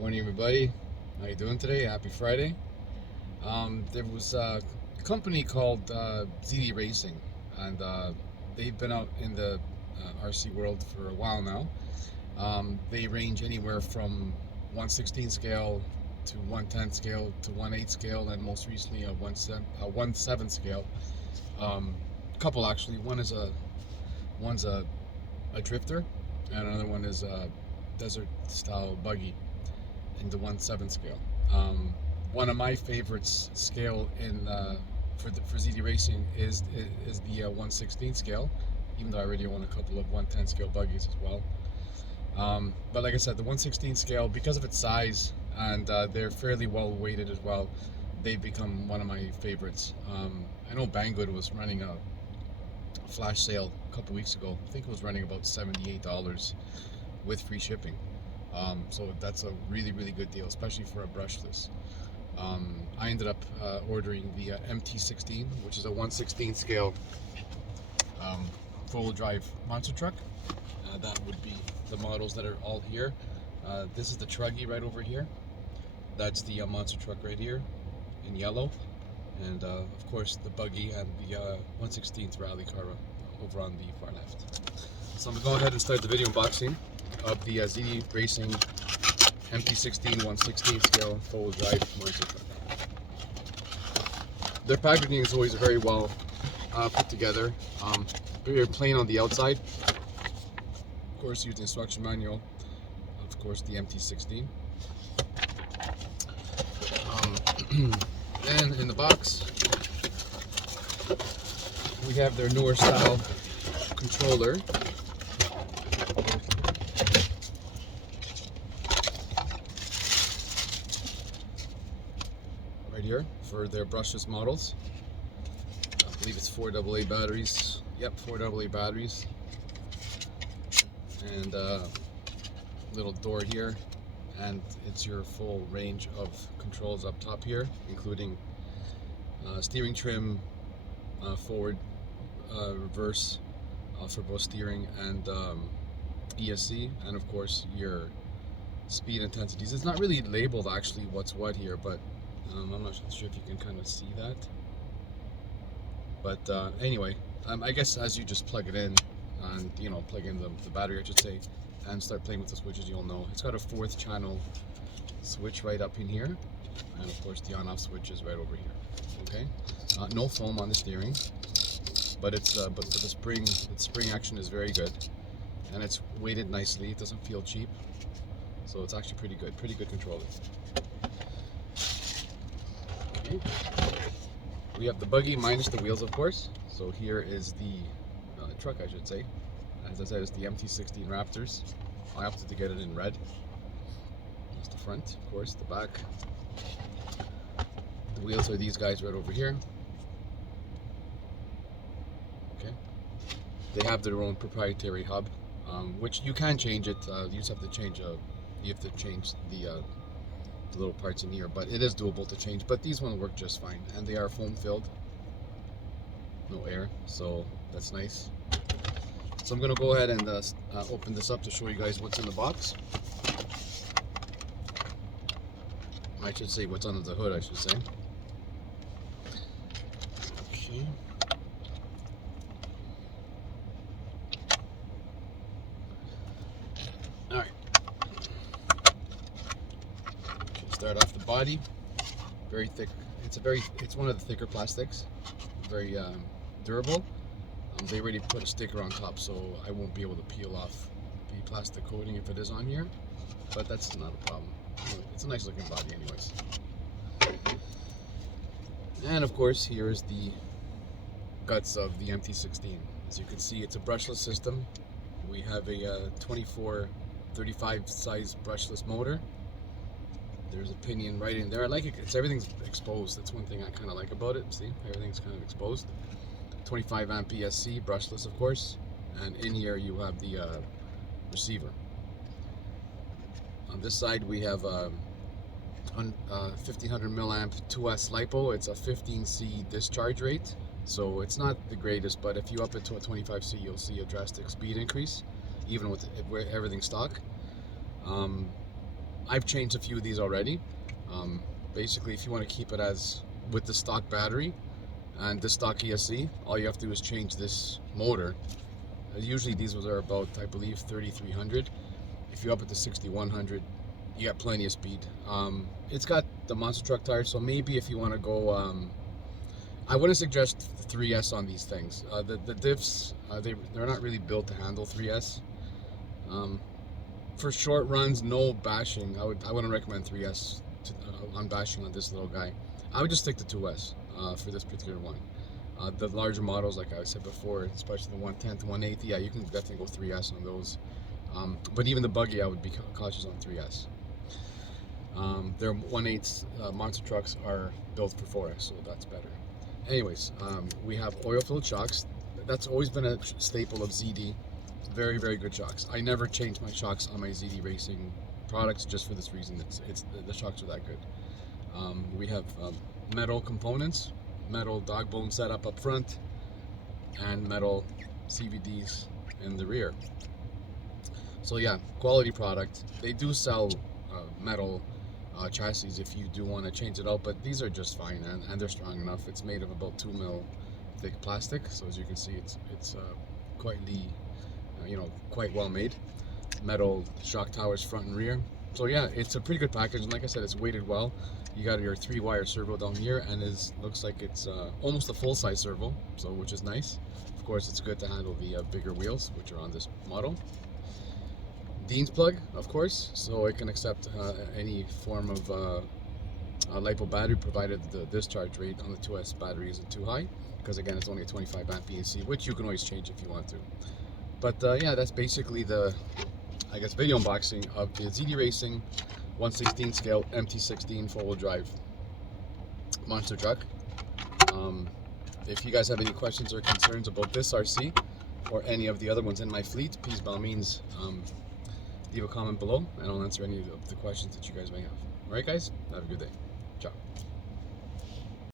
Morning, everybody. How you doing today? Happy Friday. There was a company called ZD Racing, and they've been out in the RC world for a while now. They range anywhere from 1/16 scale to 1/10 scale to 1/8 scale, and most recently a 1/7 scale. Couple actually. One's a drifter, and another one is a desert style buggy in the 1/7 scale. One of my favorites scale in for ZD Racing is the 1/16 scale, even though I already own a couple of 1/10 scale buggies as well. But like I said, the 1/16 scale, because of its size and they're fairly well weighted as well, they've become one of my favorites. I know Banggood was running a flash sale a couple weeks ago. I think it was running about $78 with free shipping. So that's a really good deal, especially for a brushless. I ended up ordering the MT-16, which is a 1/16 scale four-wheel drive monster truck. That would be the models that are all here. This is the Truggy right over here. That's the monster truck right here in yellow. And of course the buggy and the 1/16th rally car over on the far left. So I'm going to go ahead and start the video unboxing of the ZD Racing MT-16 1/16 scale four-wheel drive monster truck. Their packaging is always very well put together. Very plain on the outside. Of course, use the instruction manual. Of course, the MT-16. And in the box, we have their newer style controller. Right here for their brushless models. I believe it's 4 AA batteries. Yep, 4 AA batteries. And little door here, and it's your full range of controls up top here, including steering trim, forward, reverse for both steering and ESC, and of course your speed intensities. It's not really labeled actually what's what here, but I'm not sure if you can kind of see that. But anyway, I guess as you just plug it in, and plug in the battery, I should say, and start playing with the switches, you'll know it's got a 4th channel switch right up in here, and of course the on-off switch is right over here. Okay, no foam on the steering, but the spring action is very good, and it's weighted nicely. It doesn't feel cheap, so it's actually pretty good controller. Okay, we have the buggy minus the wheels, of course. So here is the truck, I should say. As I said, it's the MT-16 Raptors. I opted to get it in red. That's the front, of course. The back. The wheels are these guys right over here. Okay. They have their own proprietary hub, which you can change it. You just have to change the little parts in here, but it is doable to change. But these ones work just fine, and they are foam filled, no air, so that's nice. So I'm going to go ahead and open this up to show you guys what's in the box. I should say what's under the hood, I should say. Okay. Alright. Start off the body. Very thick. It's one of the thicker plastics. Very durable. They already put a sticker on top, so I won't be able to peel off the plastic coating if it is on here, but that's not a problem. It's a nice looking body anyways. And of course, here is the guts of the MT-16. As you can see, it's a brushless system. We have a 24-35 size brushless motor. There's a pinion right in there. I like it. Everything's exposed. That's one thing I kind of like about it. See, everything's kind of exposed. 25 amp ESC, brushless of course, and in here you have the receiver. On this side we have 1500 milliamp 2S LiPo. It's a 15C discharge rate, so it's not the greatest, but if you up it to a 25C, you'll see a drastic speed increase, even with everything stock. I've changed a few of these already. Basically, if you want to keep it as with the stock battery and the stock ESC, all you have to do is change this motor. Usually these are about, I believe, 3,300. If you up it to 6,100, you got plenty of speed. It's got the monster truck tires, so maybe if you want to go, I wouldn't suggest 3S on these things. The diffs, they're not really built to handle 3S. For short runs, no bashing. I wouldn't recommend 3S on bashing on this little guy. I would just stick to 2S for this particular one. The larger models, like I said before, especially the 110 to 180, yeah, you can definitely go 3S on those. But even the buggy, I would be cautious on 3S. Their 1.8 monster trucks are built for 4S, so that's better. Anyways, we have oil-filled shocks. That's always been a staple of ZD. Very, very good shocks. I never change my shocks on my ZD Racing products just for this reason. The shocks are that good. We have metal components, metal dog bone setup up front, and metal CVDs in the rear. So yeah, quality product. They do sell metal chassis if you do want to change it out, but these are just fine, and they're strong enough. It's made of about 2 mil thick plastic, so as you can see, it's quite well made. Metal shock towers front and rear. So yeah, it's a pretty good package, and like I said, it's weighted well. You got your 3-wire servo down here, and looks like it's almost a full-size servo, so which is nice. Of course, it's good to handle the bigger wheels, which are on this model. Dean's plug, of course, so it can accept any form of LiPo battery, provided the discharge rate on the 2S battery isn't too high, because again, it's only a 25 amp BAC, which you can always change if you want to. But yeah, that's basically the, I guess, video unboxing of the ZD Racing 1/16 scale MT-16 4-wheel drive monster truck. If you guys have any questions or concerns about this RC or any of the other ones in my fleet, please by all means leave a comment below, and I'll answer any of the questions that you guys may have. Alright guys, have a good day. Ciao.